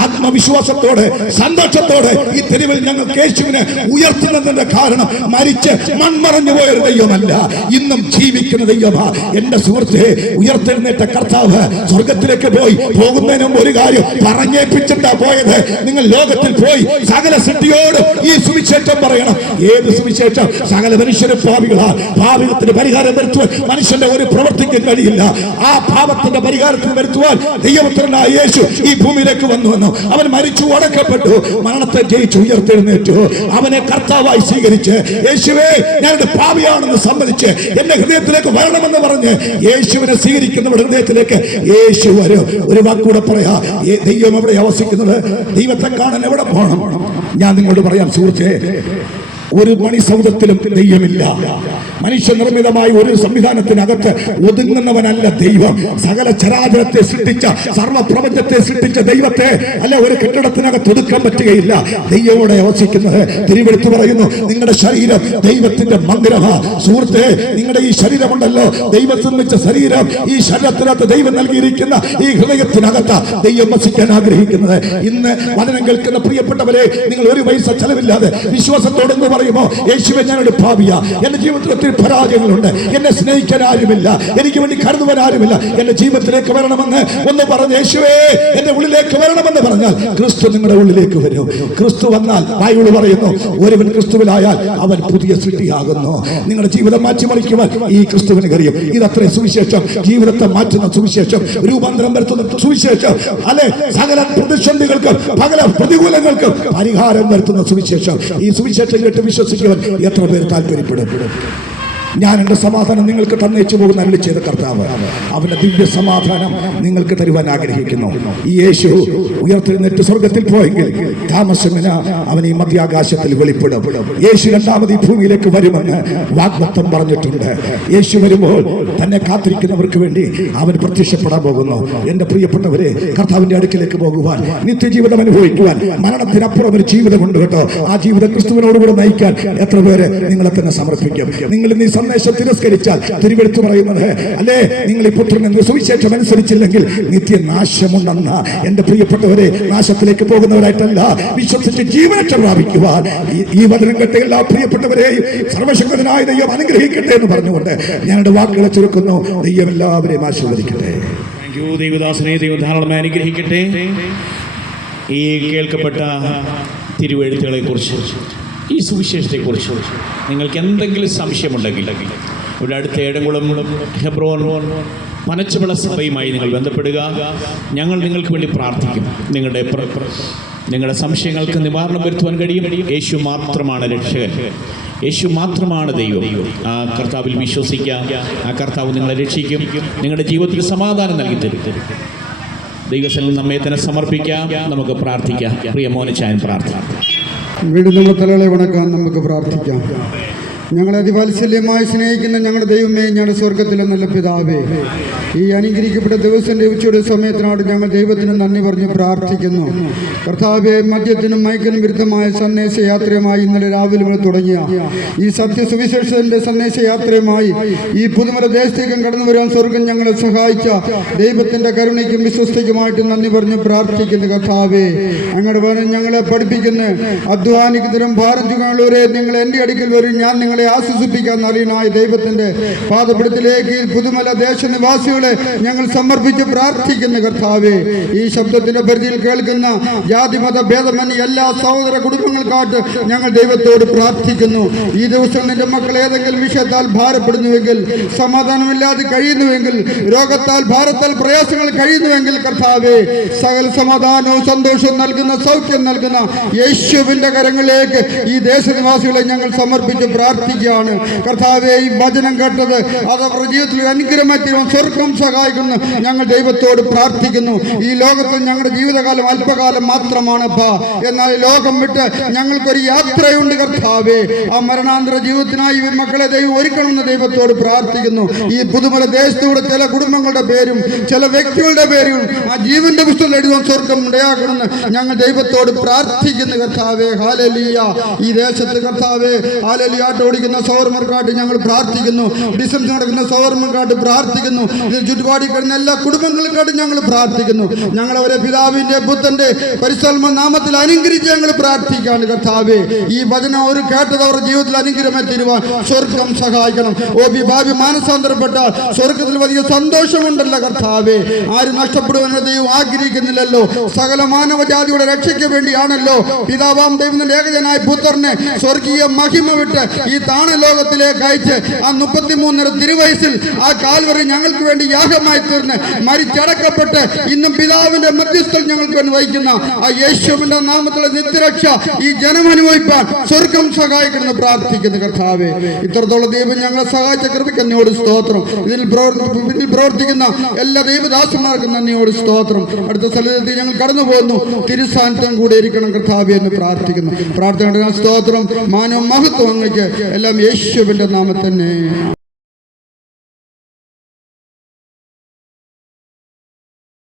ആത്മവിശ്വാസത്തോടെ സന്തോഷത്തോടെ ഈ തെരുവിൽ ഞങ്ങൾ യേശുവിനെ ഉയർത്തുന്നതിന്റെ കാരണം മരിച്ച് മൺമറഞ്ഞു പോയ ദൈവമല്ല. ഇന്നും ജീവിക്കുന്ന ദൈവമാ. എന്റെ സുഹൃത്തെ ഉയർത്തെഴുന്നേറ്റ കർത്താവ് സ്വർഗത്തിലേക്ക് പോയി. പോകുന്നതിന് ഒരു കാര്യം പറഞ്ഞേപ്പിച്ചിട്ടാ പോയത്. നിങ്ങൾ ലോകത്തിൽ പോയി സകല സൃഷ്ടിയോട് ഈ സുവിശേഷം പറയണം. ഏത് സുവിശേഷം? സകല മനുഷ്യരും പാപികളാ. പാവികത്തിന്റെ പരിഹാരം വരുത്തുവാൻ മനുഷ്യന്റെ ഒരു പ്രവർത്തിക്കും കഴിയില്ല. ആ പാപത്തിന്റെ പരിഹാരത്തിന് വരുത്തുവാൻ ദൈവപുത്രനായ യേശു ഈ ഭൂമിയിലേക്ക് വന്നു വന്നു. അവൻ മരിച്ചു ഉടക്കപ്പെട്ടു മരണത്തെ ജയിച്ചു ഉയർത്തെഴുന്നേറ്റു. അവനെ കർത്താവായി സ്വീകരിച്ച് യേശുവേ ഞാനൊരു പാപിയാണെന്ന് സമ്മതിച്ച് എന്റെ ഹൃദയത്തിലേക്ക് വരണമെന്ന് പറഞ്ഞ് യേശുവിനെ സ്വീകരിക്കുന്നവരുടെ ഹൃദയത്തിലേക്ക് യേശു വരും. ഒരു വാക്കൂടെ പറയാ. ദൈവം എവിടെ അവസിക്കുന്നത് ദൈവത്തെ കാണാൻ എവിടെ പോകണം ഞാൻ നിങ്ങളോട് പറയാം സുഹൃത്തെ ഒരു മണിസൗധത്തിലും ദൈവമില്ല. മനുഷ്യ നിർമ്മിതമായ ഒരു സംവിധാനത്തിനകത്ത് ഒതുങ്ങുന്നവനല്ല ദൈവം. സകല ചരാചരത്തെ സൃഷ്ടിച്ച സർവപ്രപഞ്ചത്തെ സൃഷ്ടിച്ച ദൈവത്തെ അല്ല ഒരു കെട്ടിടത്തിനകത്ത് ഒതുക്കാൻ പറ്റുകയില്ല. ദൈവമോടെ യോസിക്കുന്നത് തിരുവെടുത്ത് പറയുന്നു നിങ്ങളുടെ ശരീരം ദൈവത്തിന്റെ മന്ദിരമ. സുഹൃത്തെ നിങ്ങളുടെ ഈ ശരീരമുണ്ടല്ലോ ദൈവത്തിൽ നിർമ്മിച്ച ശരീരം ഈ ശരീരത്തിനകത്ത് ദൈവം നൽകിയിരിക്കുന്ന ഈ ഹൃദയത്തിനകത്ത് ദൈവം വസിക്കാൻ ആഗ്രഹിക്കുന്നത്. ഇന്ന് വചനം കേൾക്കുന്ന പ്രിയപ്പെട്ടവരെ നിങ്ങൾ ഒരു പൈസ ചെലവില്ലാതെ വിശ്വാസത്തോടെന്ന് പറയുമോ? യേശുവെ ഞാനൊരു ഭാവിയ എന്റെ ജീവിതത്തിൽ ഒത്തിരി പരാജയങ്ങളുണ്ട്. എന്നെ സ്നേഹിക്കാൻ ആരുമില്ല. എനിക്ക് വേണ്ടി കരുതുവാൻ ആരുമില്ല. എന്റെ ജീവിതത്തിലേക്ക് വരണമെന്ന് ഒന്ന് പറഞ്ഞ് യേശുവേ എന്റെ ഉള്ളിലേക്ക് വരണമെന്ന് പറഞ്ഞാൽ ക്രിസ്തു നിങ്ങളുടെ ഉള്ളിലേക്ക് വരും. ക്രിസ്തു വന്നാൽ ബൈബിൾ പറയുന്നു ഒരുവൻ ക്രിസ്തുവിലായാൽ അവൻ പുതിയ സൃഷ്ടിയാകുന്നു. നിങ്ങളുടെ ജീവിതം മാറ്റിമറിക്കുവാൻ ഈ ക്രിസ്തുവിന് കഴിയും. അത്രയും സുവിശേഷം. ജീവിതത്തെ മാറ്റുന്ന സുവിശേഷം. രൂപാന്തരം വരുത്തുന്ന സുവിശേഷം. അല്ലെ? സകല പ്രതിസന്ധികൾക്കും പകല പ്രതികൂലങ്ങൾക്ക് പരിഹാരം വരുത്തുന്ന സുവിശേഷം. ഈ സുവിശേഷം കേട്ട് വിശ്വസിക്കുവാൻ എത്ര പേർ താല്പര്യപ്പെടും? ഞാൻ എന്റെ സമാധാനം നിങ്ങൾക്ക് തന്നേച്ചു പോകുന്ന അരളി ചെയ്ത കർത്താവ്. അവന്റെ ദിവ്യ സമാധാനം നിങ്ങൾക്ക് തരുവാൻ ആഗ്രഹിക്കുന്നു. ഈ യേശു ഉയർത്തെഴുന്നേറ്റ് സ്വർഗത്തിൽ പോയെങ്കിൽ താമസമിന് അവൻ ഈ മധ്യാകാശത്തിൽ വെളിപ്പെടും. യേശു രണ്ടാമത് ഈ ഭൂമിയിലേക്ക് വരുമെന്ന് വാഗ്ദത്തം പറഞ്ഞിട്ടുണ്ട്. യേശു വരുമ്പോൾ തന്നെ കാത്തിരിക്കുന്നവർക്ക് വേണ്ടി അവൻ പ്രത്യക്ഷപ്പെടാൻ പോകുന്നു. എന്റെ പ്രിയപ്പെട്ടവരെ കർത്താവിന്റെ അടുക്കിലേക്ക് പോകുവാൻ നിത്യജീവിതം അനുഭവിക്കുവാൻ മരണത്തിനപ്പുറം ഒരു ജീവിതമുണ്ട് കേട്ടോ. ആ ജീവിതം ക്രിസ്തുവിനോടുകൂടെ നയിക്കാൻ എത്ര പേര് നിങ്ങളെ തന്നെ സമർപ്പിക്കും. നിങ്ങൾ നീ സന്ദേശം തിരസ്കരിച്ചാൽ തിരുവെടുത്ത് പറയുന്നത് അല്ലേ നിങ്ങൾ ഈ പുത്രൻ എന്ന് സുവിശേഷം അനുസരിച്ചില്ലെങ്കിൽ നിത്യനാശമുണ്ടെന്ന എന്റെ പ്രിയപ്പെട്ടവരെ നാശത്തിലേക്ക് പോകുന്നവരായിട്ടല്ല വിശ്വസിച്ച് ജീവനക്ഷ പ്രാപിക്കുവാൻ ഈ- വചനം കേട്ട എല്ലാ പ്രിയപ്പെട്ടവരെയും സർവശക്തനായ ദൈവം അനുഗ്രഹിക്കട്ടെ എന്ന് പറഞ്ഞുകൊണ്ട് എന്റെ വാക്കുകളെ ചുരുക്കുന്നു. ദൈവം എല്ലാവരെയും ആശീർവദിക്കട്ടെ. ദൈവദാസനെ ദൈവം അനുഗ്രഹിക്കട്ടെ. ഈ കേൾക്കപ്പെട്ട തിരുവെഴുത്തുകളെ കുറിച്ച് ഈ സുവിശേഷത്തെക്കുറിച്ച് നിങ്ങൾക്ക് എന്തെങ്കിലും സംശയമുണ്ടെങ്കിൽ ഇവിടെ അടുത്ത ഏടംകുളം ഹെബ്രോൻ പനച്ചുവിള സഭയുമായി നിങ്ങൾ ബന്ധപ്പെടുക. ഞങ്ങൾ നിങ്ങൾക്ക് വേണ്ടി പ്രാർത്ഥിക്കും. നിങ്ങളുടെ നിങ്ങളുടെ സംശയങ്ങൾക്ക് നിവാരണം വരുത്തുവാൻ കഴിയും. യേശു മാത്രമാണ് രക്ഷകൻ. യേശു മാത്രമാണ് ദൈവം. ആ കർത്താവിൽ വിശ്വസിക്കാം ആ കർത്താവ് നിങ്ങളെ രക്ഷിക്കും. നിങ്ങളുടെ ജീവിതത്തിൽ സമാധാനം നൽകി തരും. ദൈവസ്ഥലം നമ്മെ തന്നെ സമർപ്പിക്കാം. നമുക്ക് പ്രാർത്ഥിക്കാം. പ്രിയ മോനച്ചായൻ പ്രാർത്ഥന വീണ്ടും തലകളെ വണക്കാൻ നമുക്ക് പ്രാർത്ഥിക്കാം. ഞങ്ങളെ അതിവാത്സല്യമായി സ്നേഹിക്കുന്ന ഞങ്ങളുടെ ദൈവമേ ഞങ്ങളുടെ സ്വർഗത്തിലെ നല്ല പിതാവേ ഈ അനുഗ്രഹിക്കപ്പെട്ട ദിവസത്തിന്റെ ഉച്ചയുടെ സമയത്തിനോട് ഞങ്ങൾ ദൈവത്തിന് നന്ദി പറഞ്ഞ് പ്രാർത്ഥിക്കുന്നു. കർത്താവെ മദ്യത്തിനും മയക്കിനും വിരുദ്ധമായ സന്ദേശയാത്രയുമായി ഇന്നലെ രാവിലെ മുതൽ തുടങ്ങിയ ഈ സത്യ സത്യസുവിശേഷത്തിന്റെ സന്ദേശയാത്രയുമായി ഈ പുതുമല ദേശത്തേക്കും കടന്നു വരാൻ സ്വർഗം ഞങ്ങളെ സഹായിച്ച ദൈവത്തിന്റെ കരുണയ്ക്കും വിശ്വസ്തയ്ക്കുമായിട്ട് നന്ദി പറഞ്ഞ് പ്രാർത്ഥിക്കുന്നു കർത്താവെ. അങ്ങയുടെ വനം ഞങ്ങളെ പഠിപ്പിക്കുന്ന. അധ്വാനിക്കുന്നതിനും ഭാരം നിങ്ങൾ എന്റെ അടുക്കൽ വരും. ഞാൻ നിങ്ങളെ ആശ്വസിപ്പിക്കാൻ അറിയണമായ ദൈവത്തിന്റെ പാദപിടത്തിലേക്ക് പുതുമല പുതുമല ദേശനിവാസികളെ ഞങ്ങൾ സമർപ്പിച്ച് പ്രാർത്ഥിക്കുന്ന കർത്താവേ ഈ ശബ്ദത്തിന്റെ പരിധിയിൽ കേൾക്കുന്ന ജാതിമത ഭേദമന്യ എല്ലാ സഹോദര കുടുംബങ്ങൾക്കായിട്ട് ഞങ്ങൾ ദൈവത്തോട് പ്രാർത്ഥിക്കുന്നു. ഈ ദിവസം നിന്റെ മക്കൾ ഏതെങ്കിലും വിഷയത്താൽ ഭാരപ്പെടുന്നുവെങ്കിൽ സമാധാനമില്ലാതെ കഴിയുന്നുവെങ്കിൽ രോഗത്താൽ ഭാരത്താൽ പ്രയാസങ്ങൾ കഴിയുന്നുവെങ്കിൽ കർത്താവേ സകല സമാധാനവും സന്തോഷവും നൽകുന്ന സൗഖ്യം നൽകുന്ന യേശുവിന്റെ കരങ്ങളിലേക്ക് ഈ ദേശനിവാസികളെ ഞങ്ങൾ സമർപ്പിച്ച് പ്രാർത്ഥിക്കുകയാണ്. കർത്താവെ ഈ വചനം കേട്ടത് അത് അവരുടെ ജീവിതത്തിൽ അനുഗ്രഹമായി സ്വർഗം സഹായിക്കുന്നു. ഞങ്ങൾ ദൈവത്തോട് പ്രാർത്ഥിക്കുന്നു. ഈ ലോകത്തിൽ ഞങ്ങളുടെ ജീവിതകാലം അല്പകാലം മാത്രമാണ് പാ എന്നാൽ ലോകം വിട്ട് ഞങ്ങൾക്കൊരു യാത്രയുണ്ട് കർത്താവേ. ആ മരണാന്തര ജീവിതത്തിനായി മക്കളെ ദൈവം ഒരുക്കണമെന്ന് ദൈവത്തോട് പ്രാർത്ഥിക്കുന്നു. ഈ പുതുമല ദേശത്തൂടെ ചില കുടുംബങ്ങളുടെ പേരും ചില വ്യക്തികളുടെ പേരും ആ ജീവന്റെ പുസ്തകം എഴുതുവാൻ സ്വർഗം ഇടയാക്കണമെന്ന് ഞങ്ങൾ ദൈവത്തോട് പ്രാർത്ഥിക്കുന്നു കർത്താവേ. ഹാലലിയ ഈ ദേശത്ത് കർത്താവേ ഹാലലിയാട്ട് ഓടിക്കുന്ന സൗരമർക്കാട്ട് ഞങ്ങൾ പ്രാർത്ഥിക്കുന്നു. ഡിസംബർ നടക്കുന്ന സൗരമർക്കാട്ട് പ്രാർത്ഥിക്കുന്നു. ഇതിന് ചുറ്റുപാടി കിടന്ന എല്ലാ കുടുംബങ്ങൾക്കായിട്ട് ഞങ്ങൾ പ്രാർത്ഥിക്കുന്നു. ഞങ്ങൾ അവരെ പിതാവിന്റെ പുത്രന്റെ പരിസ്ഥലമ നാമത്തിൽ അനുഗ്രഹിച്ച് ഞങ്ങൾ പ്രാർത്ഥിക്കാണ് കർത്താവേ. ഈ വചനം അവർ കേട്ടത് അവരുടെ ജീവിതത്തിൽ അനുഗ്രഹമായി തീരുവാൻ സ്വർഗം സഹായിക്കണം. ഓ ബി ഭാവി മാനസാന്തരപ്പെട്ടാൽ സ്വർഗത്തിൽ വലിയ സന്തോഷമുണ്ടല്ലോ കർത്താവേ. ആരും നഷ്ടപ്പെടുവാനുള്ള ദൈവം ആഗ്രഹിക്കുന്നില്ലല്ലോ. സകല മാനവജാതിയുടെ രക്ഷയ്ക്ക് വേണ്ടിയാണല്ലോ പിതാവാം ദൈവത്തിന്റെ ഏകജനായ പുത്രനെ സ്വർഗീയ മഹിമ വിട്ട് ഈ താണ ലോകത്തിലേക്ക് അയച്ച് ആ മുപ്പത്തിമൂന്നര തിരുവയസിൽ ആ കാൽവറി ഞങ്ങൾക്ക് വേണ്ടി യാഗമായി തീർന്ന് മരിച്ചടക്കപ്പെട്ട് ഇന്നും പിതാവിന്റെ മധ്യസ്ഥൽ ഞങ്ങൾക്ക് വഹിക്കുന്ന ആ യേശുവിന്റെ നാമത്തിലെ നിത്യരക്ഷ ഈ ജനം അനുഭവിപ്പാൻ സ്വർഗം സഹായിക്കണമെന്ന് പ്രാർത്ഥിക്കുന്നു കർത്താവെ. ഇത്രത്തോളം ദൈവം ഞങ്ങളെ സഹായിച്ച കൃപയ്ക്ക് എന്നോട് സ്തോത്രം. ഇതിൽ പ്രവർത്തി പ്രവർത്തിക്കുന്ന എല്ലാ ദൈവദാസന്മാർക്കും നന്ദിയോട് സ്തോത്രം. അടുത്ത സ്ഥലത്തെത്തി ഞങ്ങൾ കടന്നു പോകുന്നു. തിരുസാന്നിധ്യം കൂടെ ഇരിക്കണം കർത്താവെ എന്ന് പ്രാർത്ഥിക്കുന്നു. പ്രാർത്ഥന സ്തോത്രം മാനവ മഹത്വം എല്ലാം യേശുവിന്റെ നാമത്തന്നെ